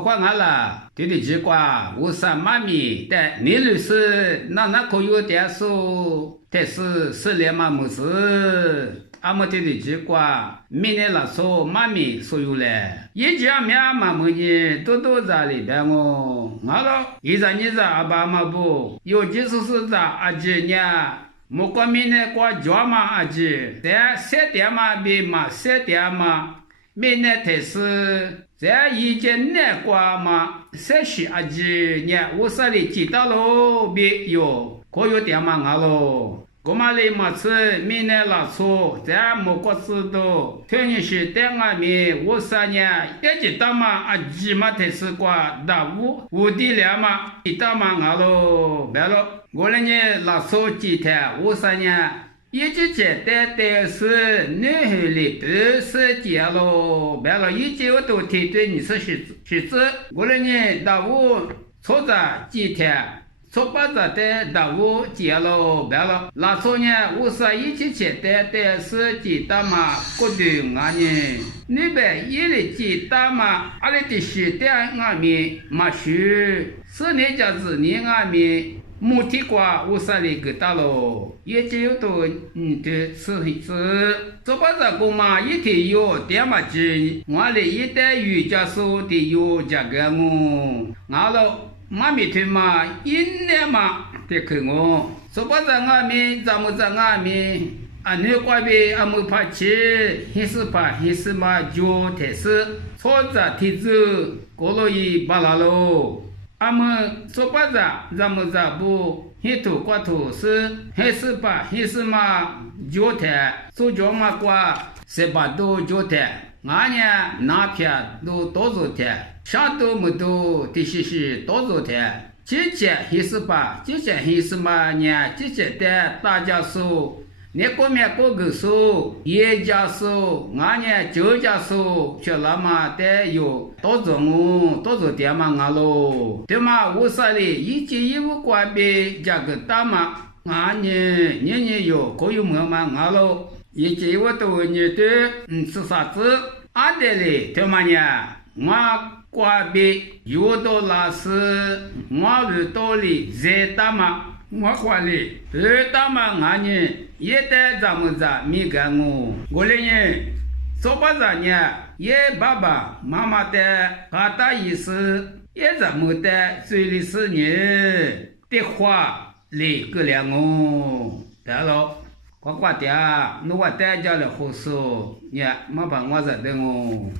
话俺了，对的奇怪，我是妈咪，但你律师那可有点数，但是4年嘛没事。阿么对的奇怪，明年那说妈咪所有嘞，一家面嘛么呢，多在里边哦，俺了，一在你在阿爸嘛不，有几十是在阿姐呢。莫过明年过家嘛阿姐，在3点嘛比嘛3点嘛，明年才是在一间南瓜嘛，30阿姐呢，我这里知道喽，比有可有点嘛俺喽。我们来么子明年拉出，在莫过知道，天天是在外面，我3年也知道嘛，阿姐嘛才是过大五的了嘛，知道嘛俺喽，别了，我那年拉出几天，我3年一直接待是女孩里不是结喽，别了，一直我都提对你是我那年大五出着几天。说把这的大屋结了白了，那时候呢，我是一起去的是几大嘛，过对俺呢，那边一里几大嘛，阿里的是的俺们嘛是，4年加子年俺们没提过，我是里个大喽，也只有多的吃一次，说把这个嘛一天有点嘛鸡，我里一代瑜伽手的有这个我，俺了。妈咪推嘛，1年嘛得看我，说把在外面，咱们在外面，你怪别俺们怕去，还是嘛就太是，错着提走，过了一巴拉喽，俺们说把在，咱们在不，黑头刮头是，还是嘛就太，说叫嘛刮，18度就太，俺呢那片都多少天。上都没都的是多少天？季节还是吧？季节还是嘛呢？季节的大家说，你过面过个说，一家说，俺呢九家说，就那么的有多少天嘛俺喽？对嘛？我说的一件衣服关闭价格大嘛？俺呢年有可有么嘛俺喽？一件衣服都你的是啥子？俺的嘞，对嘛呢？我。瓜比有多拉是，我遇到哩在大嘛，我管哩，大嘛俺呢也得咱们家没干我嘞呢，说把咱呢也爸爸妈妈的大大意思，也咱们的嘴里是呢的话哩个了我，对了，呱呱的，那我带家了好说，呀，没把我在的我。